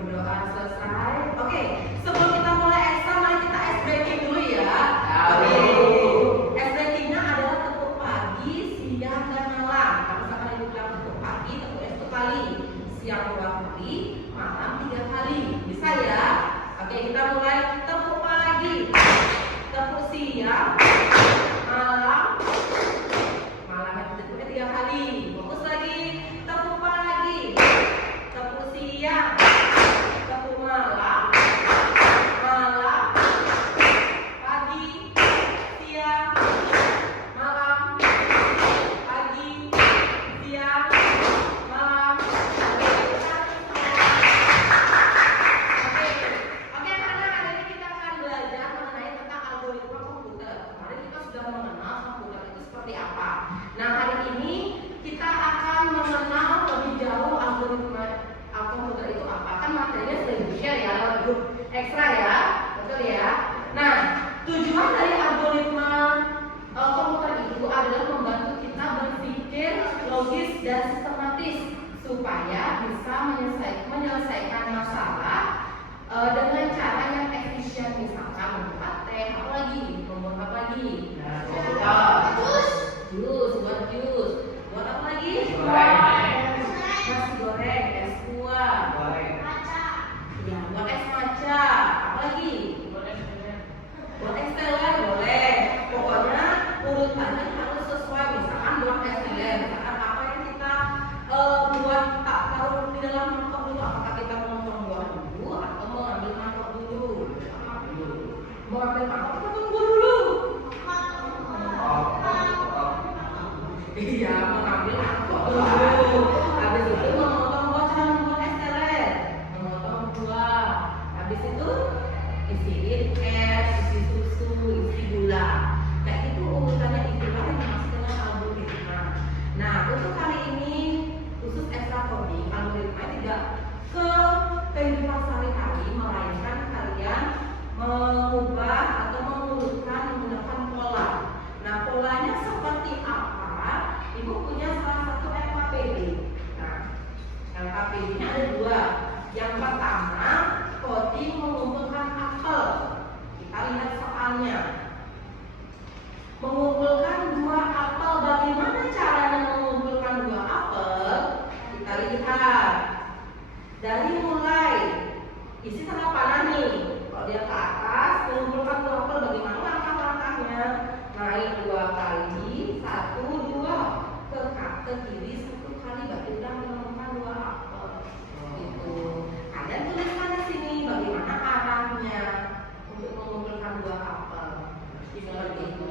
Berdoa selesai. Oke, sebelum kita mulai ekstra, mari kita ice breaking dulu ya. Oke. Ice breakingnya adalah tepuk pagi, siang, dan malam. Kalau misalkan ibu bilang tepuk pagi, tepuk 1 kali, siang 2 kali, malam 3 kali. Bisa ya? Oke, kita mulai tepuk pagi, tepuk siang, malam. Malam yang tepuknya 3 kali. Fokus lagi. Tepuk pagi, tepuk siang, tepuk malam, malam, pagi, siang, malam, pagi, siang, malam. Oke, anak-anak, hari ini kita akan belajar mengenai tentang algoritma komputer. Kemarin kita sudah mengenal komputer itu seperti apa. Nah, hari ini kita akan mengenal lebih jauh algoritma komputer itu apa. Kan materinya sudah di-share ya lewat grup ekstra ya, betul ya. Nah, tujuan dari algoritma komputer itu adalah membantu kita berpikir logis dan sistematis supaya bisa menyelesaikan masalah dengan cara yang efisien, misalkan membuat teh, apalagi membuat apa lagi? Jus, buat apa lagi? Nasi goreng, es buah, ya, buat es matcha, apalagi? Buat es teler boleh. Pokoknya urutannya harus sesuai. Misalkan buat es teler, misalkan apa yang kita buat tak taruh di dalam mangkok dulu. Apakah kita memotong buah dulu atau mengambil mangkok dulu? Mau ambil mangkok atau potong buah dulu? Iya, mengambil mangkok dulu. Habis itu memotong buah, cara membuat es teler, memotong buah. Habis itu isiin es, isi susu, isi gula. Kayak itu urutannya, itulah yang dimaksud dengan algoritma. Nah, untuk kali ini khusus ekstra coding, algoritma tidak ke kehidupan sehari-hari, melainkan kalian mengubah atau mengurutkan menggunakan pola. Nah, polanya seperti apa? Ibu punya salah satu LKPD. Nah, LKPD-nya ada 2. Yang pertama, coding mengumpulkan apel. Kita lihat soalnya. Mengumpulkan 2 apel. Bagaimana caranya mengumpulkan 2 apel? Kita lihat. Dari mulai isi tengah panah nih. Kalau dia ke atas, mengumpulkan 2 apel, bagaimana langkah-langkahnya? Naik 2 kali, 1, 2. Ke kiri 1 kali, berarti udah menemukan 2 apel. Gitu. Kalian tuliskan di sini bagaimana arahnya untuk mengumpulkan 2 apel. Seperti itu.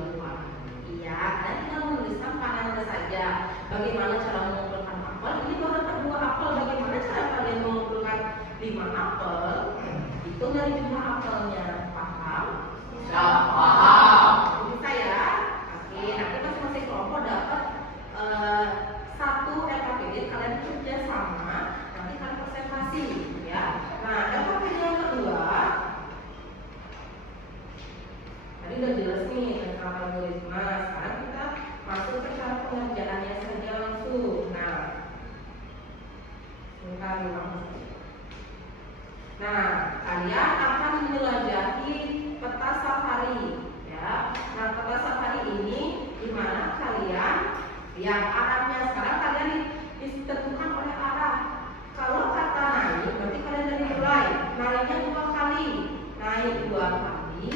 Iya, kalian tinggal menuliskan panahnya saja. Bagaimana cara mengumpulkan apel? Ini baru dapat 2 apel. Bagaimana cara kalian mengumpulkan 5 apel? Hitung dari jumlah apelnya. Paham? Paham. Bisa ya? Oke, nanti masing-masing kelompok dapat 1 LKPD. Kalian kerja sama, nanti kalian presentasi ya. Nah, LKPD yang kedua tadi udah jelas nih tentang algoritma. Sekarang kita masuk ke cara pengerjaannya saja langsung. Nah, sebentar dulu. Nah, kalian akan menjelajahi peta safari ya. Nah, peta safari ini dimana kalian yang arahnya sekarang kalian ditentukan oleh arah. Kalau kata naik, berarti kalian dari mulai naiknya 2 kali, naik 2 kali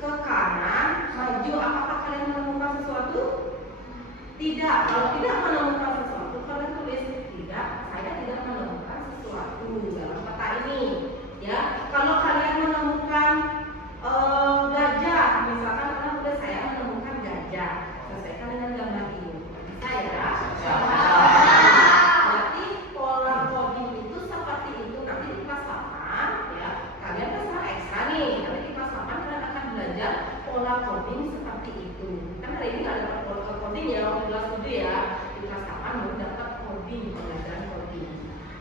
ke kanan, maju. Apakah kalian menemukan sesuatu? Tidak. Kalau tidak menemukan sesuatu, kalian tulis tidak. Saya tidak menemukan sesuatu dalam peta ini. Ya, kalau kalian menemukan gajah, misalkan kalian tulis saya menemukan gajah. Selesaikan dengan gambar ini. Bisa ya? Berarti pola coding itu seperti itu. Nanti di kelas 8 ya, kalian terserah ekstra nih. Nanti di kelas 8 kalian akan belajar pola coding seperti itu. Kan hari ini nggak dapat pola coding ya, waktu kelas 7 ya. Di kelas 8 baru dapat coding, pelajaran coding.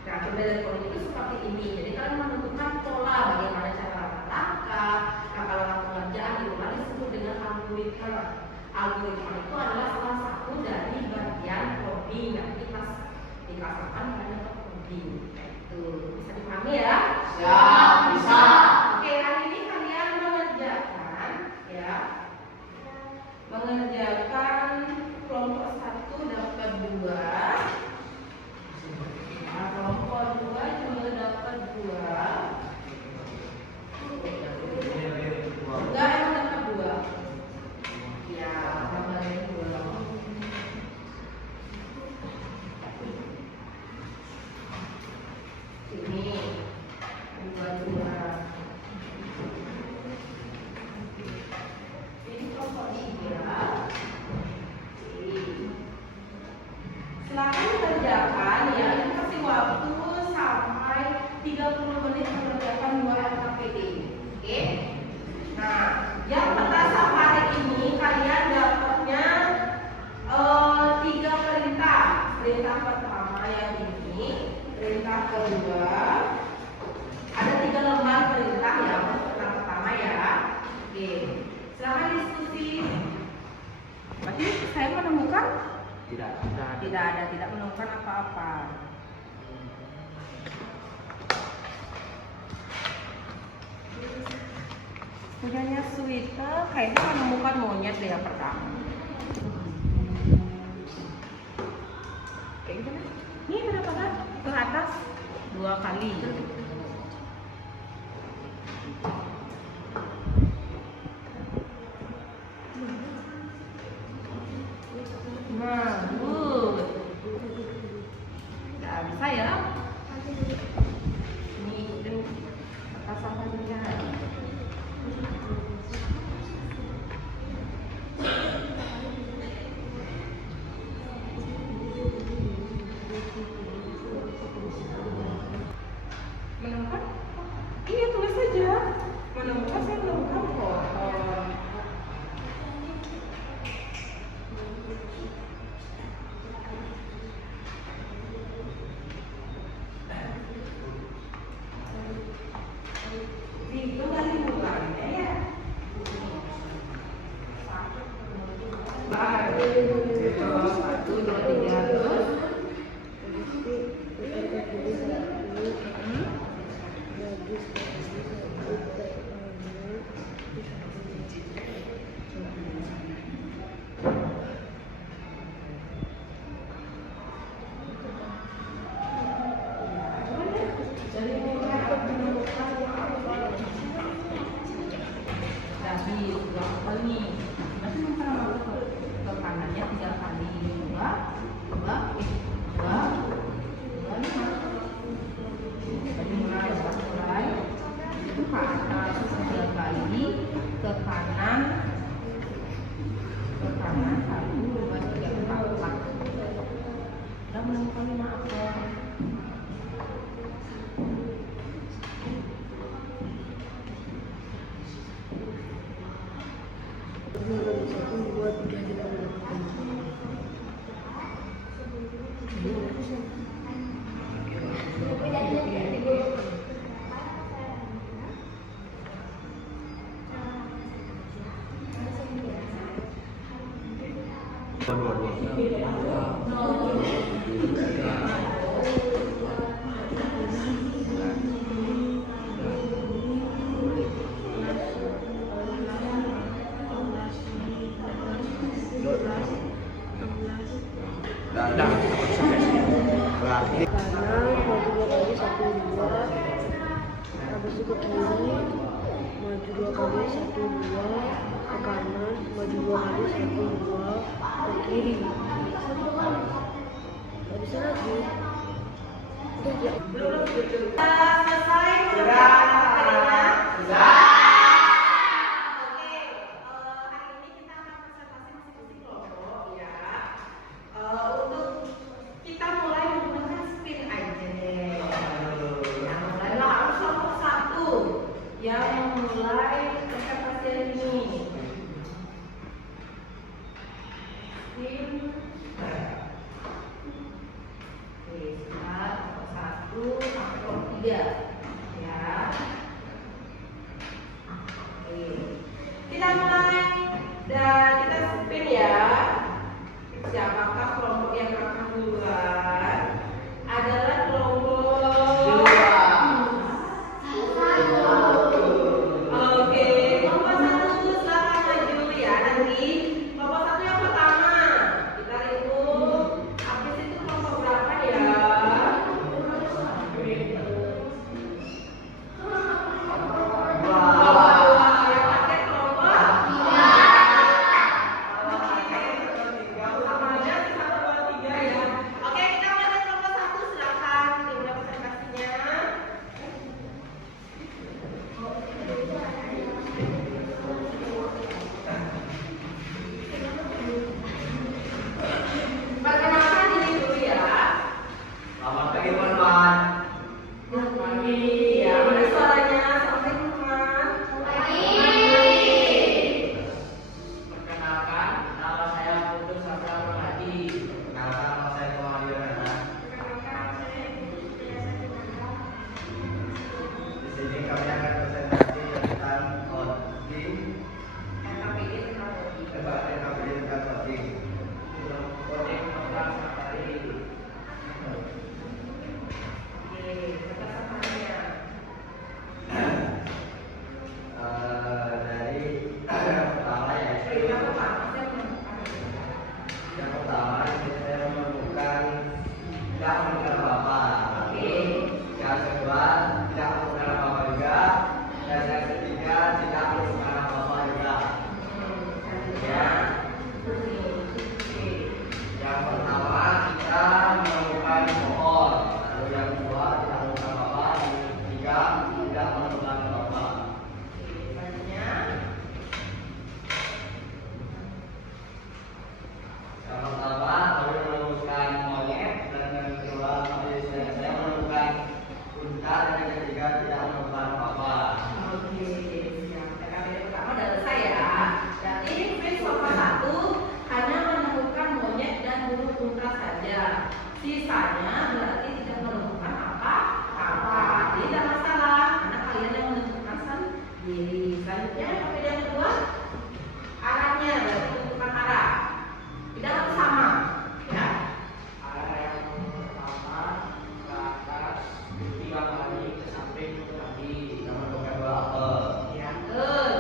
Nah, pembelajaran coding itu seperti ini. Jadi kalian menentukan pola bagaimana cara langkah-langkah. Nah, kalau pengerjaan itu disebut dengan algoritma. Algoritma itu adalah salah satu dari bagian coding. Nanti pas di kelas 8 kalian dapat coding. Itu bisa dipahami ya? menit mengerjakan 2 LKPD. Oke? Nah, yang berdasar hari ini kalian dapatnya 3 perintah. Perintah pertama yang ini, perintah kedua. Ada 3 lembar perintah ya untuk perintah pertama ya. Oke, silakan diskusi. Berarti saya menemukan tidak menemukan apa-apa. Punyanya Suwita kayaknya menemukan monyet deh yang pertama. Kayak gitu kan? Ini berapa kan? Ke atas 2 kali. Nah, nggak bisa ya? Ini itu atas apa juga? Menemukan? Iya, tulis saja. Menemukan, saya menemukan kok. Itu dari mulanya ya. Satu, dua, tiga, terus. Jadi dua kali, nanti kita ke kanannya 3 kali, 2, 2, 2, 5. Jadi mulai itu ke atas 3 kali, ke kanan 1, 2, 3, 4. Udah menemukan 5 apa? Berarti kanan maju 2 kali 1, 2. Habis itu ke kiri maju 2 kali 1, 2. Ke kanan maju 2 kali 1, 2. Ke kiri. Gak bisa lagi. Udah ya. Selesai sudah materinya? Sudah. Oke, hari ini kita akan presentasi masing-masing kelompok ya. Untuk kita mulai menggunakan spin aja deh. Yang mulailah harus kelompok 1 yang memulai presentasi ini. Spin. Oke, start kelompok 1 sampai kelompok 3 ya. Oke, kita mulai dan kita spin ya. Siapakah kelompok yang akan duluan? Adalah kelompok 2. Oke, kelompok 1 silakan maju ya. Nanti kelompok 1 yang pertama kita hitung. Habis itu kelompok berapa ya? Oke, kita Ini kami akan presentasi tentang coding. NKPD tentang coding. NKPD tentang coding. Coding tentang materi. Oke, kata samanya. Dari pertama yaitu yang pertama saya menemukan tidak menemukan apa-apa. Yang kedua tidak menemukan apa-apa juga, dan yang ketiga tidak menemukan apa-apa juga. Ya. Yang pertama kita menemukan pohon, lalu yang kedua tidak menemukan apa-apa, yang ketiga tidak menemukan apa-apa. Yang pertama kami menemukan monyet, dan yang kedua saya menemukan unta, dan yang ketiga tidak menemukan apa-apa. Oke, siap. NKPD pertama udah selesai ya. Berarti quiz soal 1 hanya menemukan monyet dan burung unta saja. Sisanya berarti tidak menemukan apa-apa. Tidak masalah, karena kalian yang menentukan sendiri. Selanjutnya NKPD yang kedua, arahnya berarti menentukan arah. Tidak harus sama, ya. Arah yang pertama ke atas 3 kali, ke samping 2 kali. Yang menemukan 2 apel. Betul.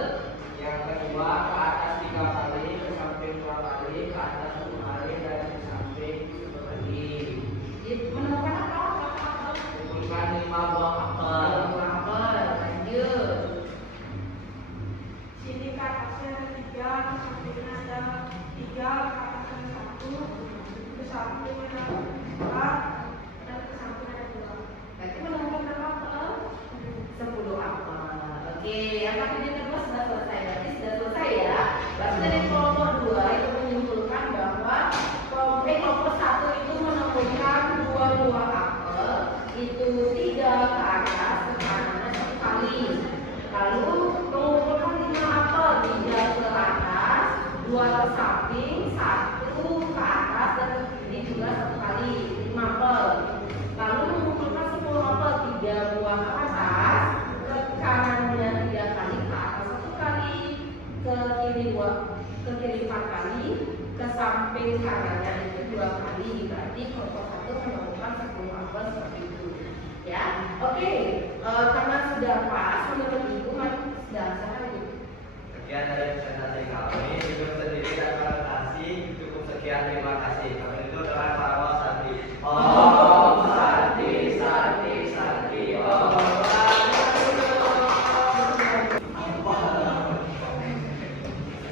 Yang kedua ke atas 3 kali, ke samping 2 kali, ke atas 1 kali, dan ke samping 1 kali. Menemukan apa? Kumpulkan 5 buah apel. Apel. Lanjut. Sini ke atasnya ada 3, ke sampingnya ada 3, ke atasnya ada 1, ke samping ada 4, dan ke samping ada 2. Berarti menemukan berapa apel? 10 apel. Oke, yang KPD kedua sudah selesai. Berarti sudah selesai ya. Berarti dari kelompok 2 itu menyimpulkan bahwa kelompok 1 itu menemukan 2 buah apel, itu 3 ke atas, ke kanannya 1 kali. Lalu mengumpulkan 5 apel, 3 ke atas, 2 ke samping, 1 ke atas, dan ke kiri juga 1 kali, 5 apel. Lalu mengumpulkan 10 apel, 3 buah ke atas, ke kanannya 3 kali, ke atas 1 kali, ke kiri 4 kali, ke samping kanannya itu 2 kali. Berarti kelompok 1 menemukan 10 apel seperti itu. Ya, oke. Karena sudah pas menurut ibu, sudah selesai. Sekian dari presentasi kami. Hidup sendiri dan presentasi cukup sekian. Terima kasih. Kami itu adalah para Santi. Om Santi, Santi, Santi. Om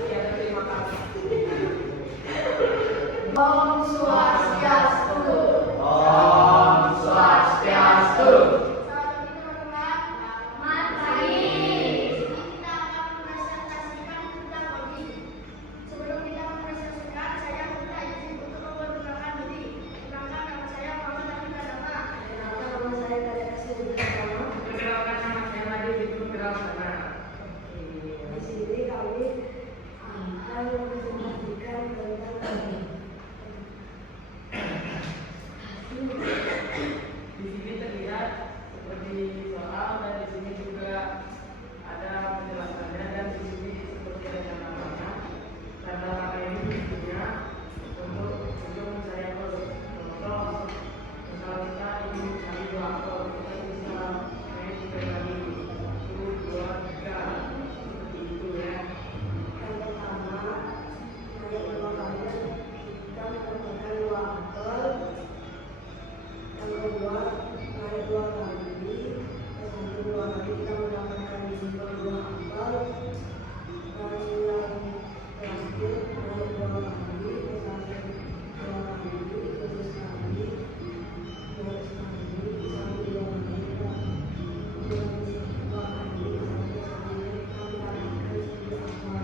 Ya, terima kasih. Om Swastiastu. Om Swastiastu. Selamat pagi teman-teman. Mari kita akan mempresentasikan tentang coding. Sebelum kita mempresentasikan, saya minta izin untuk memperkenalkan diri. Perkenalkan nama saya Muhammad Amin Pradama. Nama saya Karya Kasih Pertama. Perkenalkan nama saya Madi Bintu Perawana. Di sini kami akan mempresentasikan tentang coding. Di sini terlihat seperti soal, dan di sini juga ada penjelasannya, dan di sini seperti ada namanya. Karena nama ini fungsinya untuk mencari apel. Contoh, misalnya kita ingin mencari 2 apel, kita bisa main 3 kali, 1, 2, 3, seperti itu ya. Yang pertama, naik 2 kali kita menemukan 2 apel. Yang kedua, naik 2 kali, ke samping 2 kali kita mendapatkan 2 apel. Dan yang terakhir, naik 2 kali, ke samping 2 kali, ke sekali, ke sekali, ke samping 2 kali, ke 2 kali, ke samping kita mendapatkan 10 apel.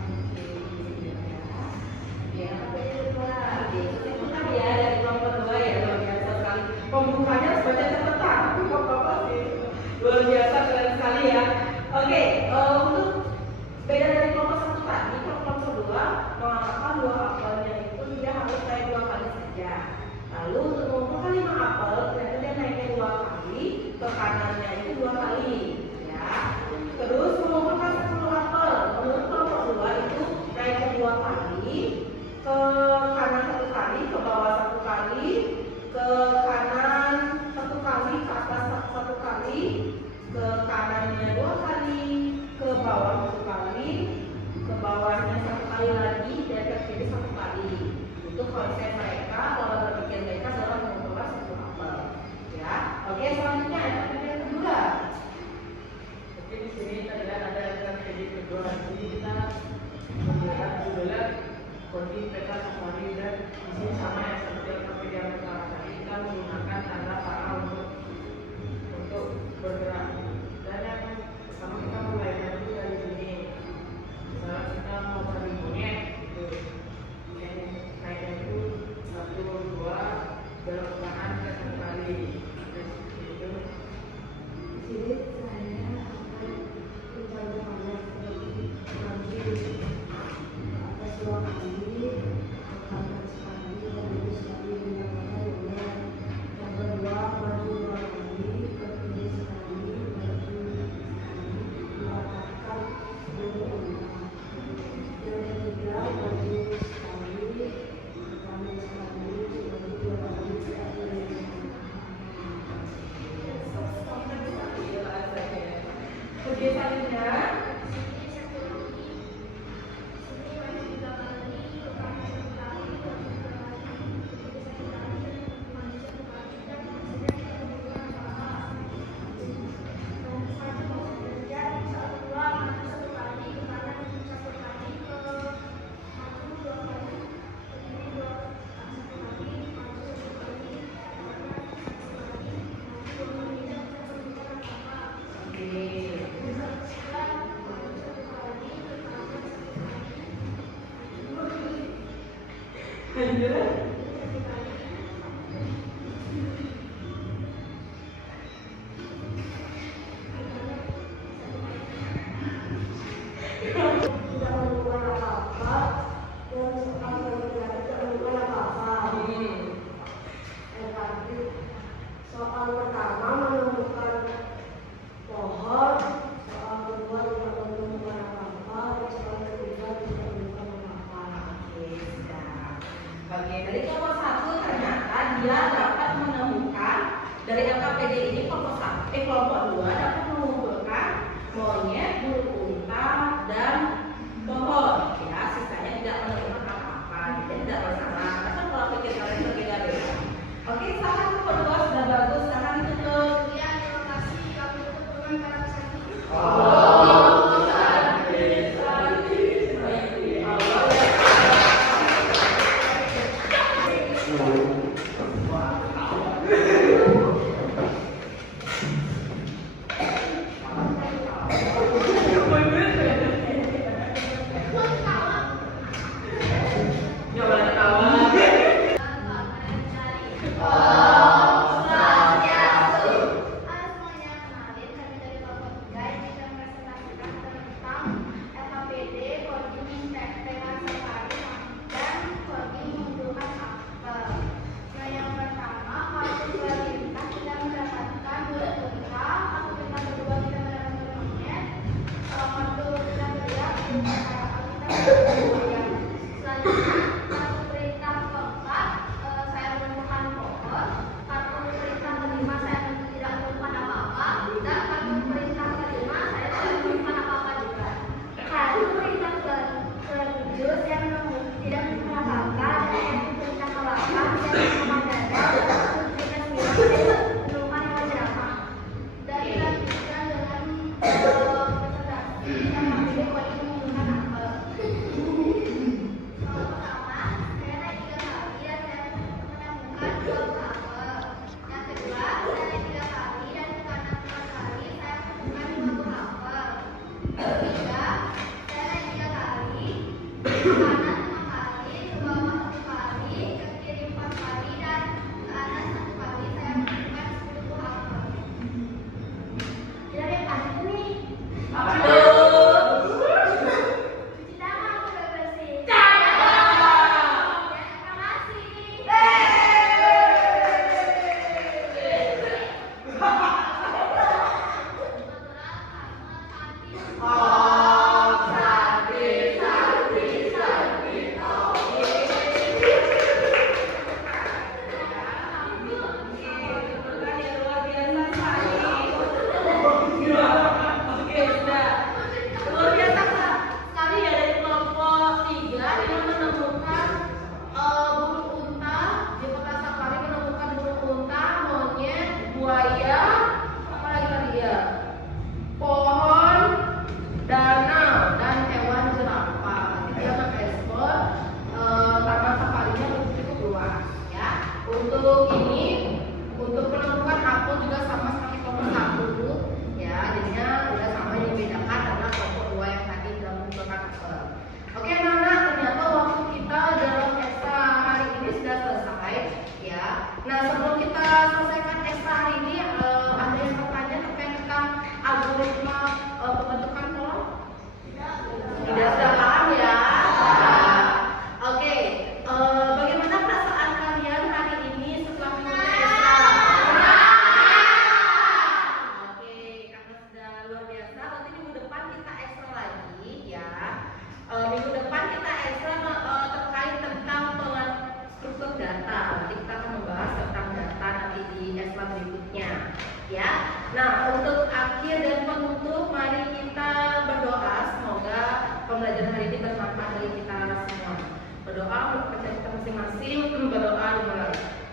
Ya, KPD kedua. Kesimpulan ya dari kelompok 2 ya, luar biasa sekali. Pembukanya harus baca catatan. Bapak sih luar biasa, keren sekali ya. Oke, untuk beda dari kelompok 1 tadi, kelompok 2 mengatakan 2 apelnya itu dia harus naik 2 kali saja. selanjutnya. Soal pertama menemukan pohon, soal kedua tidak menemukan apa-apa, dan soal ketiga tidak menemukan apa-apa. Oke, sudah. Oke, dari kelompok 1 ternyata dia dapat menemukan dari angka PD ini kelompok 2 dapat mengumpulkan monyet, burung unta, dan pohon. Ya, sisanya tidak menemukan apa-apa. Jadi tidak masalah. Karena kalau pikir kalian berbeda-beda. Oke, silakan kelompok 2 sudah bagus. Silakan ditutup. Ya, terima kasih. Kami tutup dengan kata pesan. Nah, untuk akhir dan penutup, mari kita berdoa. Semoga pembelajaran hari ini bermanfaat bagi kita semua. Berdoa untuk kita masing-masing, berdoa dimulai.